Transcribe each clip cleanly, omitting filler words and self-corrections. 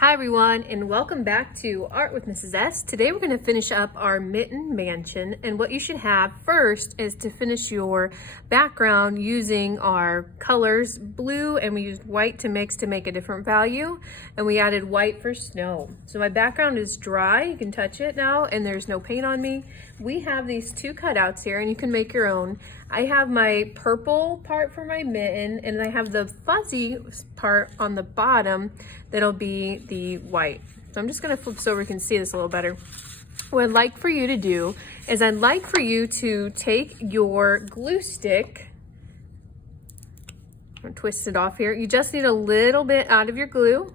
Hi everyone, and welcome back to Art with Mrs. S. Today we're going to finish up our Mitten mansion, and what you should have first is to finish your background using our colors blue, and we used white to mix to make a different value, and we added white for snow. So my background is dry, you can touch it now, and there's no paint on me. We have these two cutouts here, and you can make your own. I have my purple part for my mitten, and I have the fuzzy part on the bottom that'll be the white. So I'm just gonna flip so we can see this a little better. What I'd like for you to do is I'd like for you to take your glue stick, I'm gonna twist it off here. You just need a little bit out of your glue.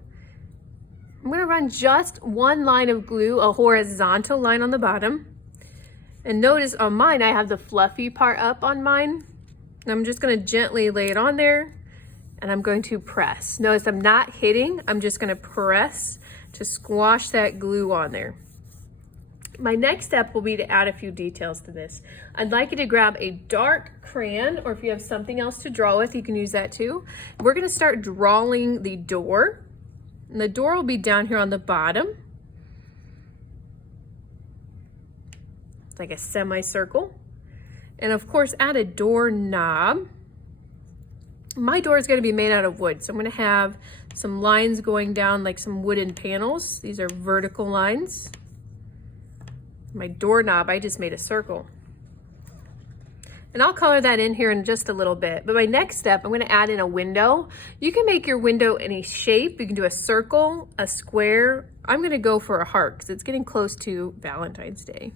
I'm gonna run just one line of glue, a horizontal line on the bottom. And notice on mine, I have the fluffy part up on mine. And I'm just gonna gently lay it on there, and I'm going to press. Notice I'm not hitting, I'm just gonna press to squash that glue on there. My next step will be to add a few details to this. I'd like you to grab a dark crayon, or if you have something else to draw with, you can use that too. We're gonna start drawing the door, and the door will be down here on the bottom. Like a semicircle, and of course add a door knob. My door is going to be made out of wood, so I'm going to have some lines going down like some wooden panels. These are vertical lines. My doorknob, I just made a circle, and I'll color that in here in just a little bit. But my next step, I'm going to add in a window. You can make your window any shape. You can do a circle, a square. I'm going to go for a heart because it's getting close to Valentine's Day.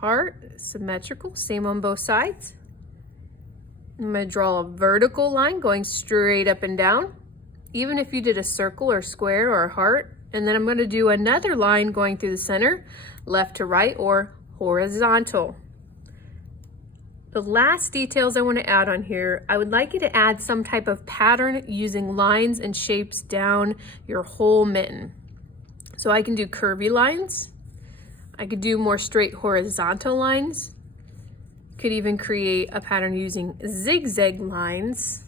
Heart, symmetrical, same on both sides. I'm going to draw a vertical line going straight up and down, even if you did a circle or square or a heart. And then I'm going to do another line going through the center, left to right or horizontal. The last details I want to add on here, I would like you to add some type of pattern using lines and shapes down your whole mitten. So I can do curvy lines. I could do more straight horizontal lines. Could even create a pattern using zigzag lines.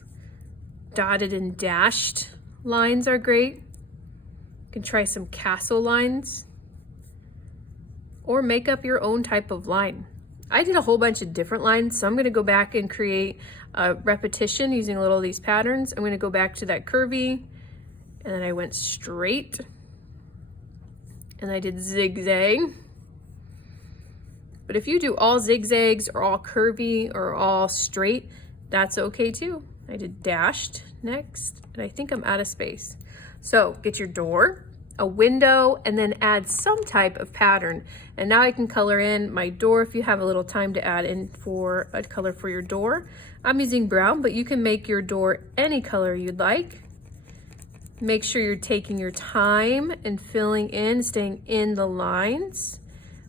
Dotted and dashed lines are great. You can try some castle lines, or make up your own type of line. I did a whole bunch of different lines, so I'm gonna go back and create a repetition using a little of these patterns. I'm gonna go back to that curvy, and then I went straight, and I did zigzag. But if you do all zigzags or all curvy or all straight, that's okay too. I did dashed next, and I think I'm out of space. So get your door, a window, and then add some type of pattern. And now I can color in my door if you have a little time to add in for a color for your door. I'm using brown, but you can make your door any color you'd like. Make sure you're taking your time and filling in, staying in the lines.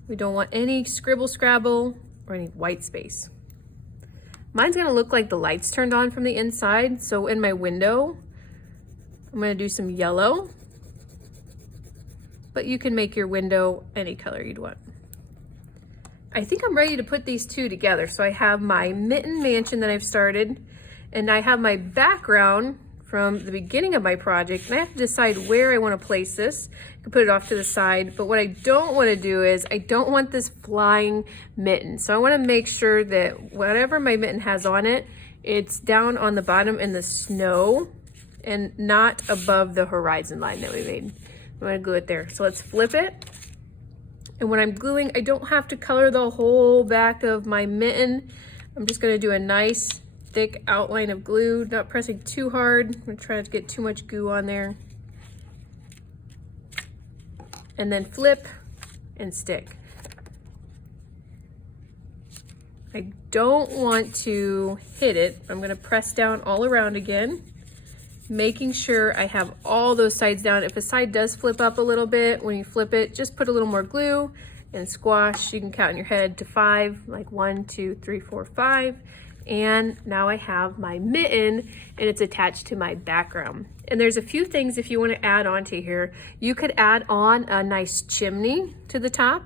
We don't want any scribble scrabble or any white space. Mine's gonna look like the lights turned on from the inside. So in my window, I'm gonna do some yellow, but you can make your window any color you'd want. I think I'm ready to put these two together. So I have my mitten mansion that I've started, and I have my background from the beginning of my project, and I have to decide where I want to place this. I can put it off to the side, but what I don't want to do is I don't want this flying mitten. So I want to make sure that whatever my mitten has on it, it's down on the bottom in the snow and not above the horizon line that we made. I'm going to glue it there. So let's flip it. And when I'm gluing, I don't have to color the whole back of my mitten. I'm just going to do a nice thick outline of glue, not pressing too hard. I'm gonna try not to get too much goo on there. And then flip and stick. I don't want to hit it. I'm gonna press down all around again, making sure I have all those sides down. If a side does flip up a little bit, when you flip it, just put a little more glue and squash. You can count in your head to 5, like 1, 2, 3, 4, 5. And now I have my mitten, and it's attached to my background. And there's a few things if you want to add on to here. You could add on a nice chimney to the top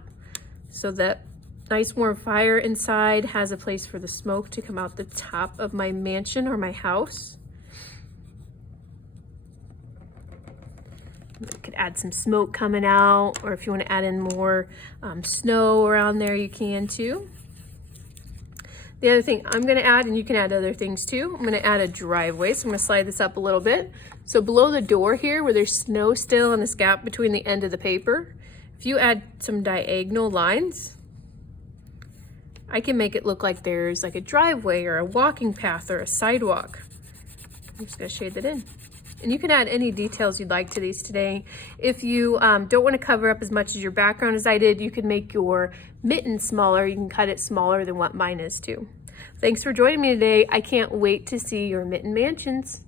so that nice warm fire inside has a place for the smoke to come out the top of my mansion or my house. You could add some smoke coming out, or if you want to add in more snow around there, you can too. The other thing I'm going to add, and you can add other things too, I'm going to add a driveway. So I'm going to slide this up a little bit. So below the door here, where there's snow still and this gap between the end of the paper, if you add some diagonal lines, I can make it look like there's like a driveway or a walking path or a sidewalk. I'm just going to shade that in. And you can add any details you'd like to these today. If you don't want to cover up as much as your background as I did, you can make your mitten smaller. You can cut it smaller than what mine is too. Thanks for joining me today. I can't wait to see your mitten mansions.